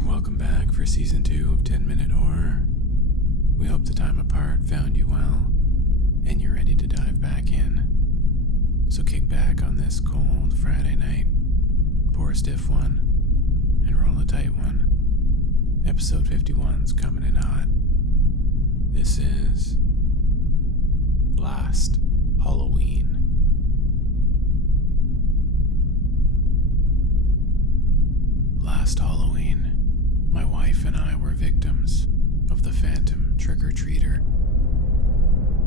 warm welcome back for Season 2 of 10 Minute Horror. We hope the time apart found you well, and you're ready to dive back in. So kick back on this cold Friday night, pour a stiff one, and roll a tight one. Episode 51's coming in hot. This is Last Halloween. Last Halloween, my wife and I were victims of the phantom trick-or-treater.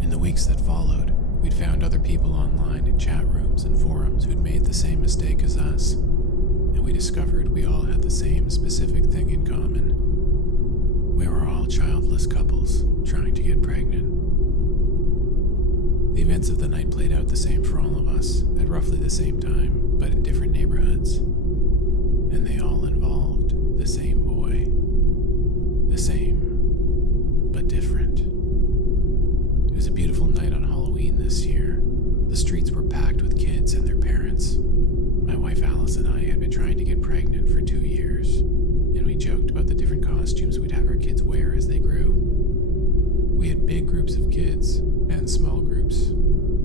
In the weeks that followed, we'd found other people online in chat rooms and forums who'd made the same mistake as us, and we discovered we all had the same specific thing in common. We were all childless couples trying to get pregnant. The events of the night played out the same for all of us at roughly the same time, but in different neighborhoods. And they all involved the same boy. The same, but different. It was a beautiful night on Halloween this year. The streets were packed with kids and their parents. My wife Alice and I had been trying to get pregnant for 2 years, and we joked about the different costumes we'd have our kids wear as they grew. We had big groups of kids and small groups,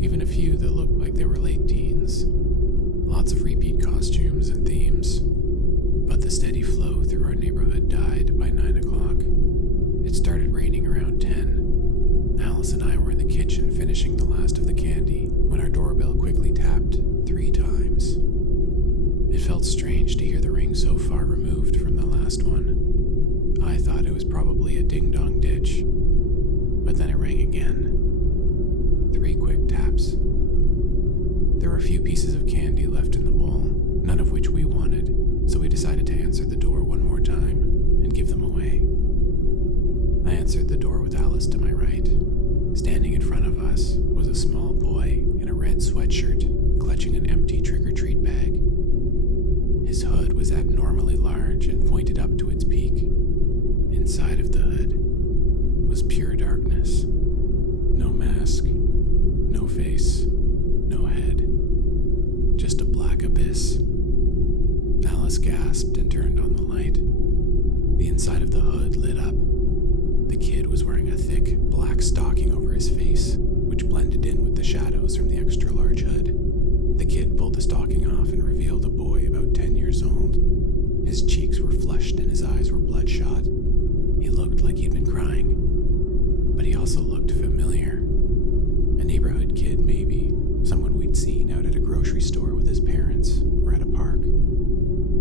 even a few that looked like they were late teens. Lots of repeat costumes and themes. But the steady flow through our neighborhood died by 9 o'clock. It started raining around 10. Alice and I were in the kitchen finishing the last of the candy when our doorbell quickly tapped 3 times. It felt strange to hear the ring so far removed from the last one. I thought it was probably a ding-dong ditch, but then it rang again. 3 quick taps. There were a few pieces of candy left in the bowl, none of which we wanted. So we decided to answer the door one more time and give them away. I answered the door with Alice to my right. Standing in front of us was a small boy in a red sweatshirt, clutching an empty trick-or-treat bag. His hood was abnormally large and pointed up to its peak. Inside of the hood was pure darkness. No mask, no face, no head. Just a black abyss. Alice gasped and turned on the light. The inside of the hood lit up. The kid was wearing a thick, black stocking over his face, which blended in with the shadows from the extra-large hood. The kid pulled the stocking off and revealed a boy about 10 years old. His cheeks were flushed and his eyes were bloodshot. He looked like he'd been crying, but he also looked familiar. A neighborhood kid, maybe. Someone we'd seen out at a grocery store with his parents or at a park.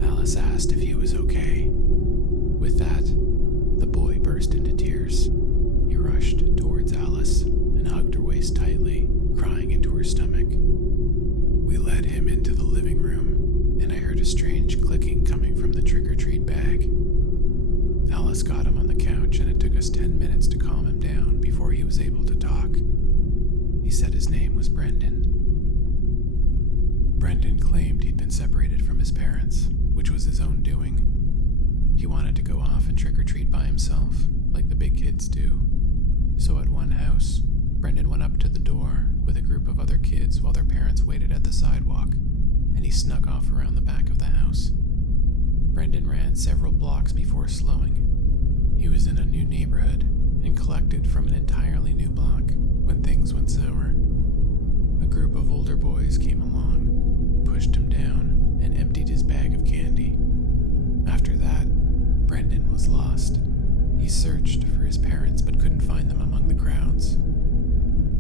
Alice asked if he was okay. With that, the boy burst into tears. He rushed towards Alice and hugged her waist tightly, crying into her stomach. We led him into the living room, and I heard a strange clicking coming from the trick-or-treat bag. Alice got him on the couch, and it took us 10 minutes to calm him down before he was able to talk. He said his name was Brendan. Brendan claimed he'd been separated from his parents, which was his own doing. He wanted to go off and trick-or-treat by himself, like the big kids do. So at one house, Brendan went up to the door with a group of other kids while their parents waited at the sidewalk, and he snuck off around the back of the house. Brendan ran several blocks before slowing. He was in a new neighborhood and collected from an entirely new block when things went sour. A group of older boys came along, pushed him down, and emptied his bag of candy. After that, Brendan was lost. He searched for his parents but couldn't find them among the crowds.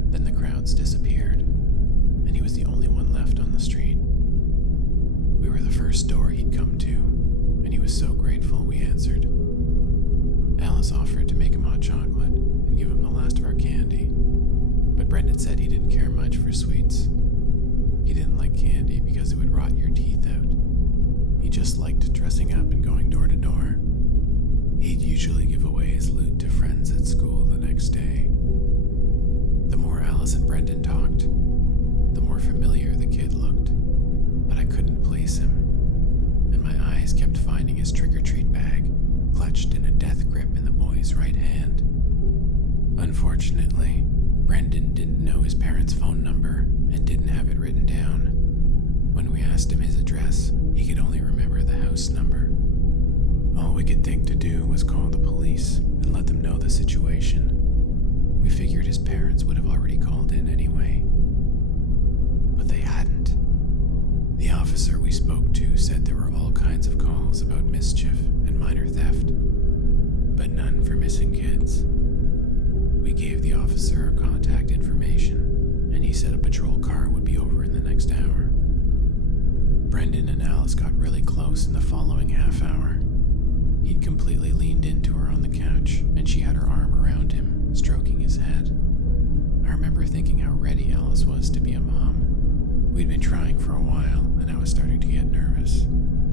Then the crowds disappeared, and he was the only one left on the street. We were the first store he'd come to, and he was so grateful we answered. Alice offered to make him hot chocolate and give him the last of our candy, but Brendan said he didn't care much for sweets. He didn't like candy because it would rot your teeth out. He just liked dressing up and going door to door. He'd usually give away his loot to friends at school the next day. The more Alice and Brendan talked, the more familiar the kid looked, but I couldn't place him, and my eyes kept finding his trick-or-treat bag clutched in a death grip in the boy's right hand. Unfortunately, Brendan didn't know his parents' phone number and didn't have it written down. When we asked him his address, he could only remember the house number. All we wicked thing to do was call the police and let them know the situation. We figured his parents would have already called in anyway. But they hadn't. The officer we spoke to said there were all kinds of calls about mischief and minor theft, but none for missing kids. We gave the officer our contact information, and he said a patrol car would be over in the next hour. Brendan and Alice got really close in the following half hour. He'd completely leaned into her on the couch, and she had her arm around him, stroking his head. I remember thinking how ready Alice was to be a mom. We'd been trying for a while, and I was starting to get nervous.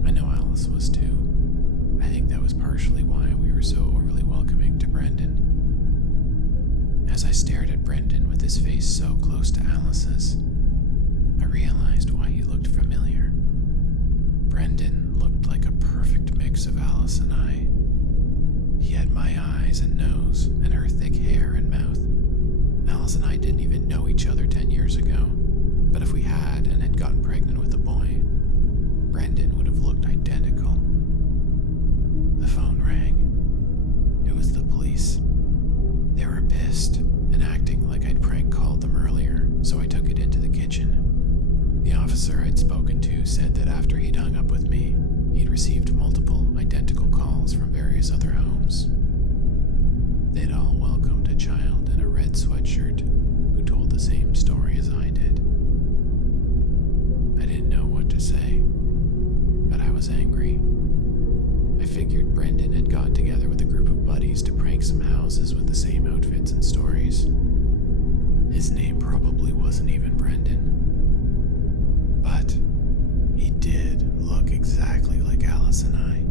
I know Alice was too. I think that was partially why we were so overly welcoming to Brendan. As I stared at Brendan with his face so close to Alice's, I realized why he looked familiar. Brendan looked like a perfect mix of Alice and I. He had my eyes and nose and her thick hair and mouth. Alice and I didn't even know each other 10 years ago, but if we had and had gotten pregnant with a boy, Brendan would have looked identical. The phone rang. It was the police. They were pissed and acting like I'd prank called them earlier, so I took it into the kitchen. The officer I'd spoken to said that after he'd hung up with me, he'd received multiple identical calls from various other homes. They'd all welcomed a child in a red sweatshirt who told the same story as I did. I didn't know what to say, but I was angry. I figured Brendan had gotten together with a group of buddies to prank some houses with the same outfits and stories. His name probably wasn't even Brendan. But he did look exactly like Alice and I.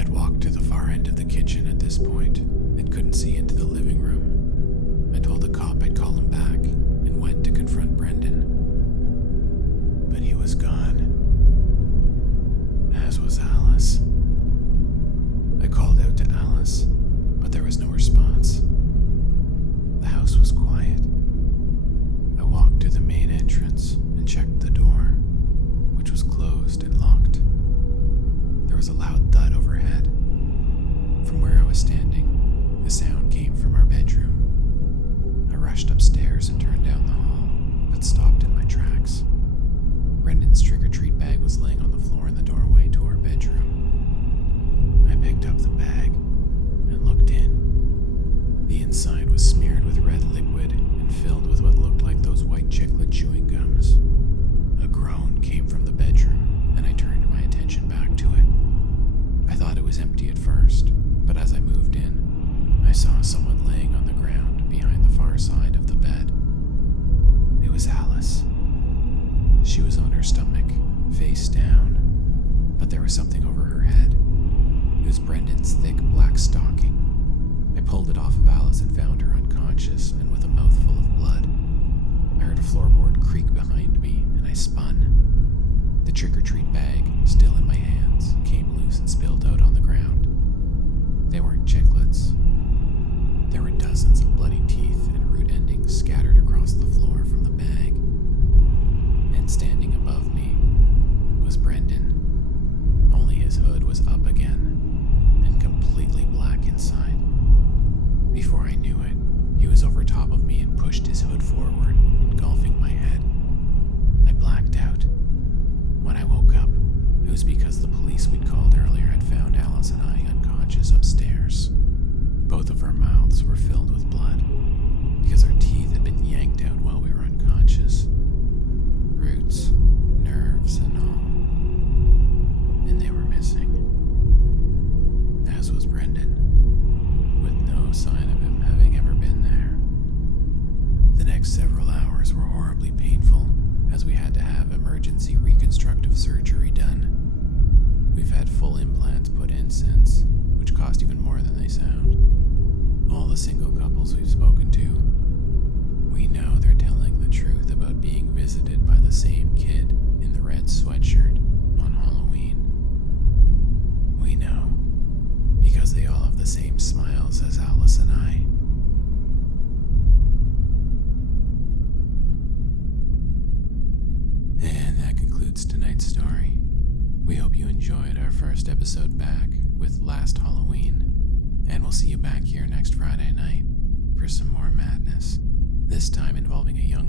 I'd walked to the far end of the kitchen at this point and couldn't see into the living room. I told the cop I'd call him back and went to confront Brendan. But he was gone, as was Alice. I called out to Alice, but there was no response. The house was quiet. I walked to the main entrance and checked the door, which was closed and locked. There was a loud thud overhead. From where I was standing, the sound came from our bedroom. I rushed upstairs and turned down the hall, but stopped in my tracks. Brendan's trick-or-treat bag was laying on the floor in the doorway to our bedroom. I picked up the bag and looked in. The inside was smeared with red liquid and filled with what looked like those white chiclet chewing gums. A groan came from the bedroom, and I turned my attention back to it. I thought it was empty at first, but as I moved in, I saw someone laying on the ground behind the far side of the bed. It was Alice. She was on her stomach, face down, but there was something over her head. It was Brendan's thick black stocking. I pulled it off of Alice and found her unconscious and with a mouthful of blood. I heard a floorboard creak behind me, and I spun. The trick-or-treat bag, still in my hands, came loose and spilled out on the ground. They weren't chiclets. There were dozens of bloody teeth and root endings scattered across the floor from the bag. And standing above me was Brendan. Only his hood was up again, and completely black inside. Before I knew it, he was over top of me and pushed his hood forward, engulfing my head. I blacked out. When I woke up, it was because the police we'd called earlier had found Alice and I unconscious upstairs. Both of our mouths were filled with blood, because our teeth had been yanked out while we were unconscious. Roots, nerves, and all. And they were missing. As was Brendan, with no sign of him having ever been there. The next several hours were horribly painful, as we had to have emergency reconstructive surgery done. We've had full implants put in since, which cost even more than they sound. All the single couples we've spoken to, we know they're telling the truth about being visited by the same kid in the red sweatshirt on Halloween. We know because they all have the same smiles as Alice and I. And that concludes tonight's story. We hope you enjoyed our first episode back with last Halloween, and we'll see you back here next Friday night for some more madness, this time involving a young